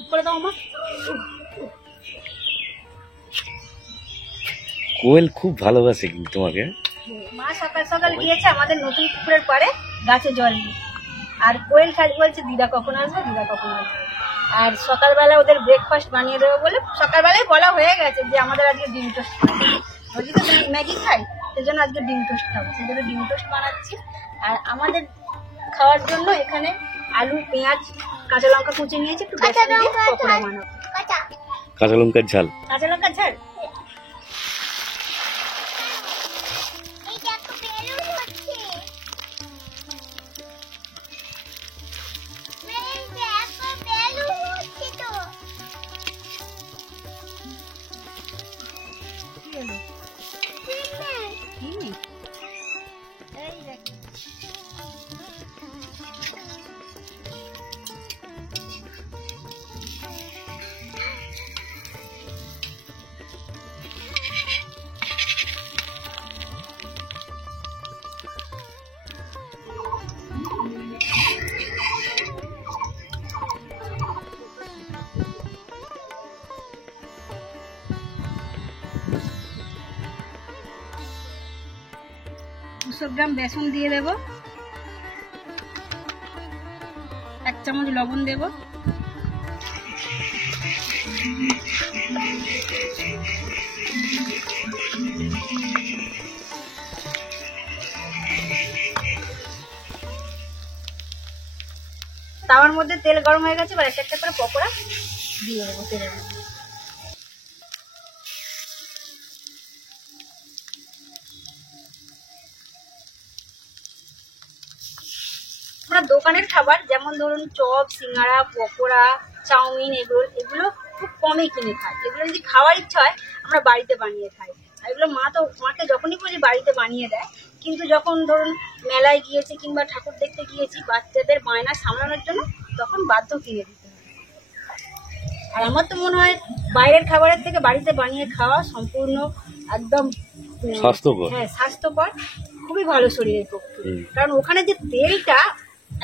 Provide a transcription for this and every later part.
ঠিক করে দাও আমার। কোয়েল খুব ভালোবাসে কিন্তু তোমাকে। মা সকাল সকাল গিয়েছে আমাদের নতুন পুকুরের পাড়ে গাছে জল দিয়ে, আর কোয়েল খালি বলছে দিদা কখন আসবে, দিদা কখন আসবে। আর সকালবেলা ওদের ব্রেকফাস্ট বানিয়ে দেবো বলে সকালবেলায় বলা হয়ে গেছে যে আমাদের আজকে ডিম টোস্ট খাবো। বলছি তো ম্যাগি খাই, সেজন্য আজকে ডিম টোস্ট খাবো, সেজন্য ডিম টোস্ট বানাচ্ছি। আর আমাদের খাওয়ার জন্য এখানে আলু, পেঁয়াজ, কাঁচা লঙ্কা কুচি নিয়েছি, একটু বেসন দিয়ে পকোড়া বানাবো। কাঁচা লঙ্কার ঝাল। কাঁচা লঙ্কা ঝাল। গ্রাম বেসন দিয়ে দেব, 1 চামচ লবণ দেব, তাওয়ার মধ্যে তেল গরম হয়ে গেছে, এবার একটা একটা করে পকোড়া দিয়ে দেবো তেলের মধ্যে। আমরা দোকানের খাবার যেমন ধরুন চপ, সিঙ্গাড়া, পকোড়া, চাউমিন, এগুলো খুব কমই কিনে খাই। এগুলো যদি খাওয়ার ইচ্ছা হয় আমরা বাড়িতে বানিয়ে খাই। আর এগুলো মাকে যখনই বলি বাড়িতে বানিয়ে দেয়, কিন্তু যখন ধরুন মেলায় গিয়েছি কিংবা ঠাকুর দেখতে গিয়েছি বাচ্চাদের বায়না সামলানোর জন্য, তখন বাধ্য কিনে দিতে হয়। আর আমার তো মনে হয় বাইরের খাবারের থেকে বাড়িতে বানিয়ে খাওয়া সম্পূর্ণ একদম স্বাস্থ্যকর। হ্যাঁ, স্বাস্থ্যকর, খুবই ভালো শরীরের পক্ষে। কারণ ওখানে যে তেলটা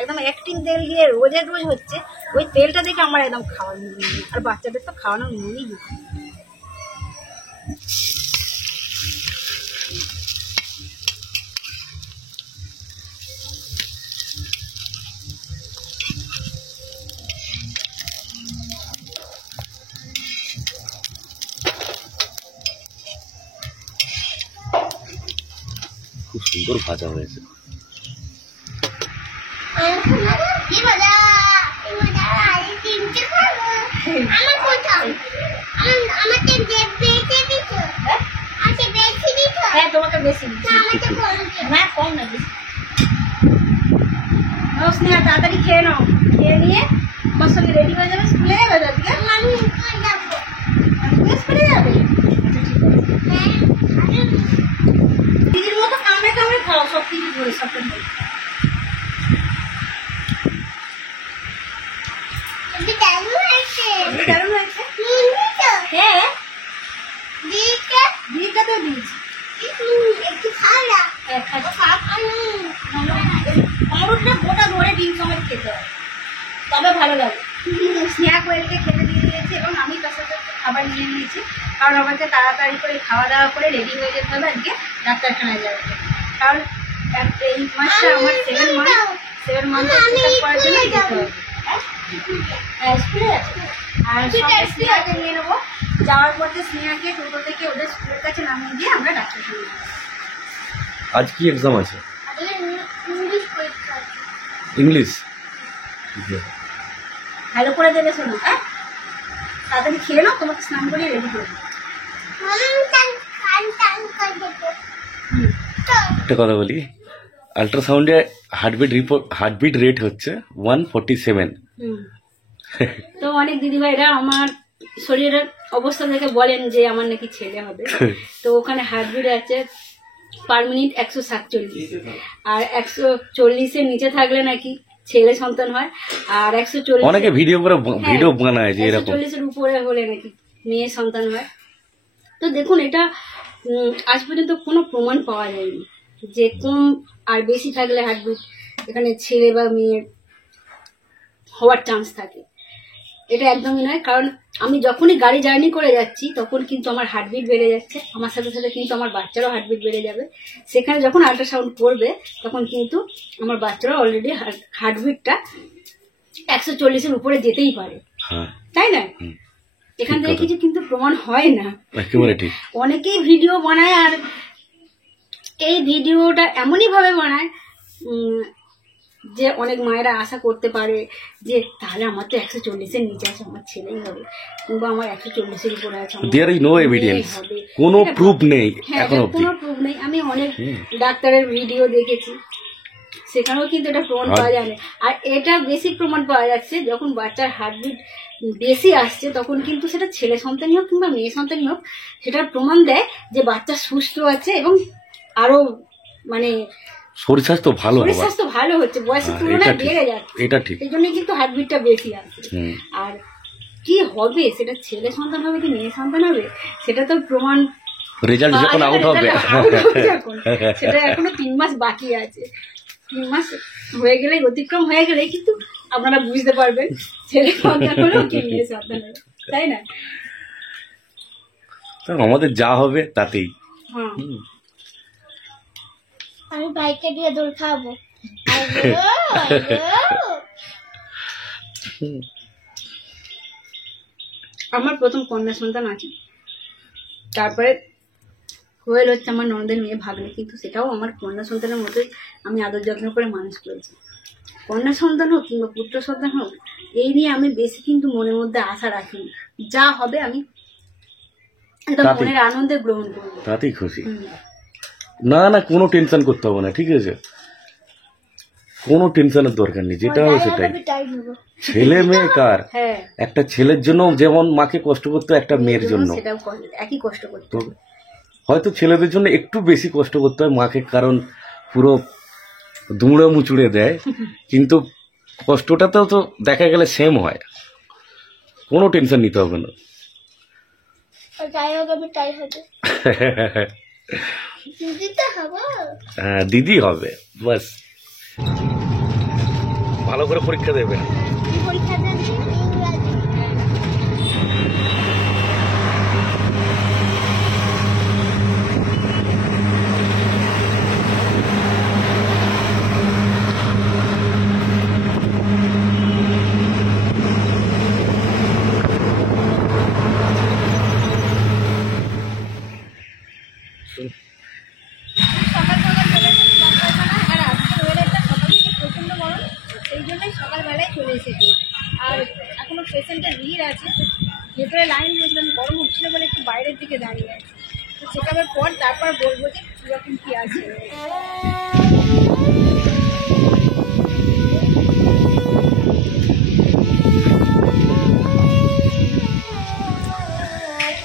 একদম অ্যাক্টিং তেল দিয়ে রোজের রোজ হচ্ছে, ওই তেলটা দেখে আমার একদম খাওয়ার মনে নেই, আর বাচ্চাদের তো খাওয়ানোর মনেই নেই। খুব সুন্দর ভাজা হয়েছে। হ্যাঁ, তোমাকে বেশি না, কম না, বেশি। স্নেহা তাড়াতাড়ি খেয়ে নাও, খেয়ে নিয়ে আমার সঙ্গে রেডি হয়ে যাবে, স্কুলে যাবে। স্কুলে যাবে, দিদির মতো কামড়ে কামড়ে খাও, সব কিছু ধরে সব কিছু। দারুণ হয়েছে। হ্যাঁ, দিদিটা তো দিয়েছি। একটু খাও না, অমরুদটা গোটা ধরে ডিম সমেত খেতে হয়, তবে ভালো লাগে। স্নেহা কোয়েলকে খেতে দিয়ে দিয়েছি এবং আমি তার সাথে খাবার নিয়ে নিয়েছি, কারণ আমাকে তাড়াতাড়ি করে খাওয়া দাওয়া করে রেডি হয়ে যেতে হবে আজকে ডাক্তারখানায় যাবে। কারণ এই মাসটা আমার 7 মান্থ করার জন্য যেতে হবে। হ্যাঁ, স্কুলে যাচ্ছে। আর স্নেহাকে নিয়ে নেবো, যাওয়ার পথে স্নেহাকে টোটো থেকে ওদের স্কুলের কাছে নামিয়ে দিয়ে আমরা ডাক্তারখানায় যাবো। আজ কি এক্সাম আছে? ইংলিশ। ভালো করে দেবে, শোনো। হ্যাঁ, তাড়াতাড়ি খেয়ে নাও, তোমাকে স্নান করে রেডি করে দেবো। একটা কথা বলি, আল্ট্রাসাউন্ডে হার্টবিট রেট হচ্ছে 147। তো অনেক দিদিভাইরা আমার শরীরের অবস্থা দেখে বলেন যে আমার নাকি ছেলে হবে। তো ওখানে হার্টবিট আছে পার মিনিট 147, আর 140-এর নিচে থাকলে নাকি ছেলে সন্তান হয়, আর 140 অনেকে ভিডিও বানায় যে এরকম 140-এর উপরে হলে নাকি মেয়ে সন্তান হয়। তো দেখুন, এটা আজ পর্যন্ত কোনো প্রমাণ পাওয়া যায়নি যে কম আর বেশি থাকলে হার্টবিট এখানে ছেলে বা মেয়ে হওয়ার চান্স থাকে। এটা একদমই নয়, কারণ আমি যখনই গাড়ি জার্নি করে যাচ্ছি তখন কিন্তু আমার হার্টবিট বেড়ে যাচ্ছে, আমার সাথে সাথে কিন্তু আমার বাচ্চারও হার্টবিট বেড়ে যাবে। সেখানে যখন আল্ট্রাসাউন্ড করবে তখন কিন্তু আমার বাচ্চারও অলরেডি হার্টবিটটা 140-এর উপরে যেতেই পারে, হ্যাঁ তাই না? এখান থেকে কিছু কিন্তু প্রমাণ হয় না। একেবারে ঠিক। অনেকেই ভিডিও বানায়, আর এই ভিডিওটা এমনই ভাবে বানায় যে অনেক মায়েরা আশা করতে পারে যে তাহলে আমার তো 140-এর নিচে আছে, আমার ছেলেই হবে, কিংবা আমার 140-এর উপরে আছে, দেয়ার ইজ নো এভিডেন্স, কোনো প্রুফ নেই এখন অবধি। কোনো প্রুফ নেই। আমি অনেক ডাক্তারের ভিডিও দেখেছি, সেখানেও কিন্তু এটা প্রমাণ পাওয়া যায় না। আর এটা বেশি প্রমাণ পাওয়া যাচ্ছে যখন বাচ্চার হার্টবিট বেশি আসছে, তখন কিন্তু সেটা ছেলে সন্তানই হোক কিংবা মেয়ে সন্তানই হোক, সেটার প্রমাণ দেয় যে বাচ্চা সুস্থ আছে এবং আরো মানে শরীর স্বাস্থ্য ভালো, শরীর স্বাস্থ্য ভালো হচ্ছে, বয়সের তুলনায় বেড়ে যাচ্ছে। এটা ঠিক, এই জন্যই কিন্তু হার্টবিটটা বেশি আসছে। আর কি হবে, সেটা ছেলে সন্তান হবে কি মেয়ে সন্তান হবে, সেটা তো প্রমাণ রেজাল্ট যখন আউট হবে, সেটা এখনো 3 মাস বাকি আছে। 3 মাস হয়ে গেলে, অতিক্রম হয়ে গেলে কিন্তু আপনারা বুঝতে পারবেন ছেলে সন্তান হলো কি মেয়ে সন্তান হলো, তাই না? আমাদের যা হবে তাতেই। হ্যাঁ, আমি বাইকে দিয়ে দোল খাবো। আমার প্রথম কন্যা সন্তান আছে, তারপরে কোয়েল হচ্ছে আমার ননদের মেয়ে ভাগ্নে, কিন্তু সেটাও আমার কন্যা সন্তানের মতোই আমি আদর যত্ন করে মানুষ করেছি। কন্যা সন্তান হোক কিংবা পুত্র সন্তান হোক, এই নিয়ে আমি বেশি কিন্তু মনের মধ্যে আশা রাখিনি। যা হবে আমি একদম মনের আনন্দে গ্রহণ করবো, তাতেই খুশি। না না, কোনো টেনশন করতে হবে না, ঠিক আছে? কোনো টেনশনের দরকার নেই, যেটা হবে সেটাই। ছেলে মেয়ে কার, একটা ছেলের জন্য যেমন মাকে কষ্ট করতে, একটা মেয়ের জন্য সেটাও একই কষ্ট করতে হবে। হয়তো ছেলেদের জন্য একটু বেশি কষ্ট করতে হয় মাকে, কারণ পুরো দুমড়ে মুচুড়ে দেয়, কিন্তু কষ্টটাতেও তো দেখা গেলে সেম হয়। কোনো টেনশন নিতে হবে না। হ্যাঁ, দিদি হবে, বাস ভালো করে পরীক্ষা দেবে। সকালবেলায় চলে এসেছি, আর এখনো পেশেন্টের ভিড় আছে, ভেতরে লাইন বুঝলাম, গরম হচ্ছিল বলে একটু বাইরের দিকে দাঁড়িয়ে আছে। তো চেক আপের পর তারপর বলবো যে কীরকম কী আছে।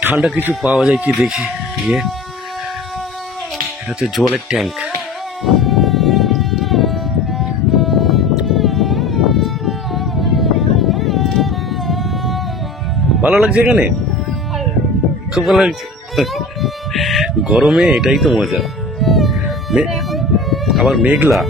ঠান্ডা কিছু পাওয়া যায় কি দেখি, ইয়ে এটা হচ্ছে জলের ট্যাঙ্ক। ভালো লাগছে এখানে, খুব ভালো লাগছে। গরমে এটাই তো মজা। আবার মেঘলা,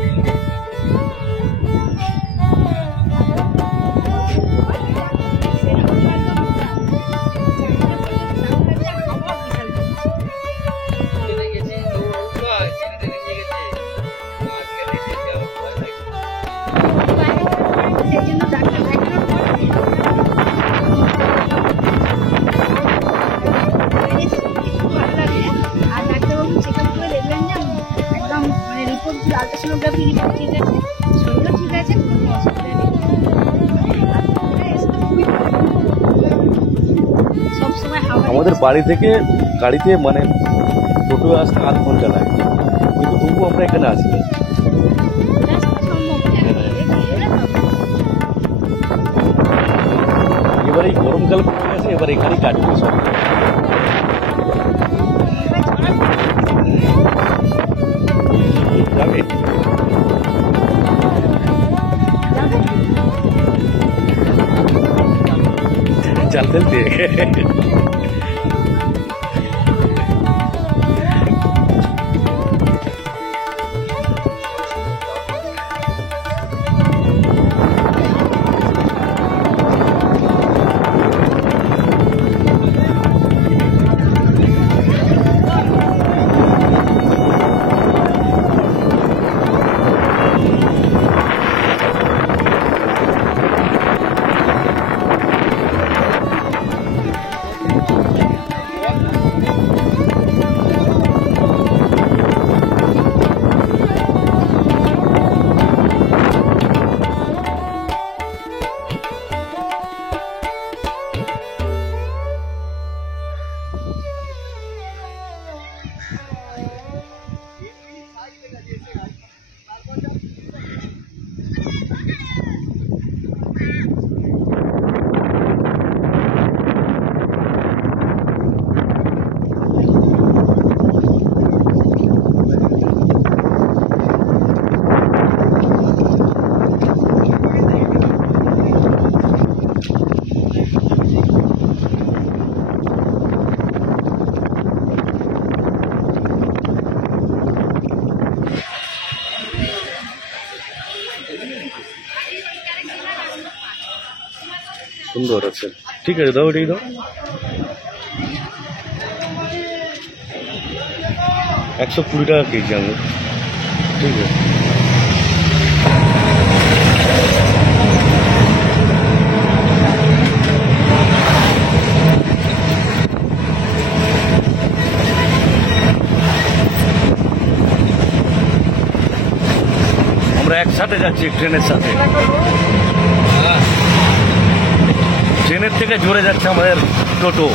আল্ট্রাসোনোগ্রাফি রিপোর্ট ঠিক আছে, শরীরও ঠিক আছে, কোনো অসুবিধা নেই। সবসময় আমাদের বাড়ি থেকে গাড়িতে মানে টোটো আসতে 8 ঘন্টা লাগে, কিন্তু তবু আমরা এখানে আসি। এবার এই গরমকাল পড়ে গেছে, এবার এখানেই কাটবে সব। चल चलते সুন্দর আছে, ঠিক আছে দাও এটাই দাও। 120 টাকা কেজি আঙুর, ঠিক আছে। আমরা একসাথে যাচ্ছি ট্রেনের সাথে, ট্রেনের থেকে জোরে যাচ্ছে আমাদের টোটো।